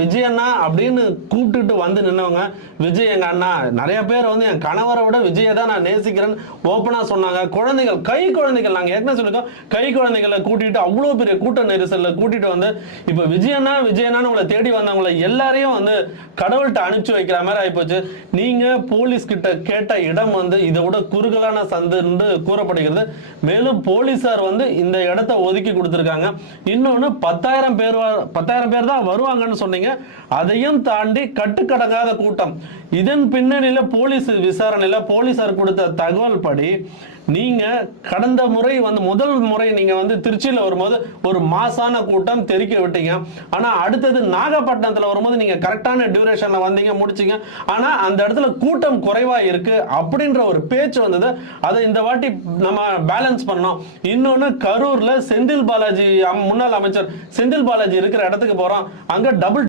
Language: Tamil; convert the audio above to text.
விஜய் அண்ணா அப்படின்னு கூப்பிட்டுட்டு வந்து நின்னவங்க விஜய் எங்க அண்ணா. நிறைய பேர் வந்து என் கணவரை விட விஜயை தான் நான் நேசிக்கிறேன்னு ஓப்பனா சொன்னாங்க. குழந்தைகள், கை குழந்தைகள், நாங்க ஏற்கனவே சொல்லிருக்கோம், கை குழந்தைகளை கூட்டிட்டு அவ்வளவு பெரிய கூட்ட நெரிசல்ல கூட்டிட்டு வந்து இப்ப விஜய் அண்ணா உங்களை தேடி வந்தவங்களை எல்லாரையும் வந்து கடவுள்கிட்ட அனுப்பிச்சு வைக்கிற மாதிரி ஆயிப்போச்சு. நீங்க போலீஸ் கிட்ட கேட்ட இடம் வந்து இதை விட குறுகலான சந்து என்று கூறப்படுகிறது. மேலும் போலீசார் வந்து இந்த இடத்தை ஒதுக்கி கொடுத்திருக்காங்க. இன்னொன்னு 10,000 பேர் தான் வருவாங்கன்னு சொன்னீங்க. அதையும் தாண்டி கட்டுக்கடங்காத கூட்டம். இதன் பின்னணியில போலீஸ் விசாரணையில போலீசார் கொடுத்த தகவல் படி நீங்க கடந்த முறை வந்து முதல் முறை நீங்க வந்து திருச்சியில வரும்போது ஒரு மாசான கூட்டம் தெறிக்க விட்டீங்க. ஆனா அடுத்தது நாகப்பட்டினத்துல வரும்போது நீங்க கரெக்டான டியூரேஷன்ல வந்தீங்க, முடிச்சீங்க. ஆனா அந்த இடத்துல கூட்டம் குறைவா இருக்கு அப்படின்ற ஒரு பேச்சு வந்தது. அதை இந்த வாட்டி நம்ம பேலன்ஸ் பண்ணோம். இன்னொன்னு கரூர்ல செந்தில் பாலாஜி முன்னாள் அமைச்சர் செந்தில் பாலாஜி இருக்கிற இடத்துக்கு போறோம். அங்க டபுள்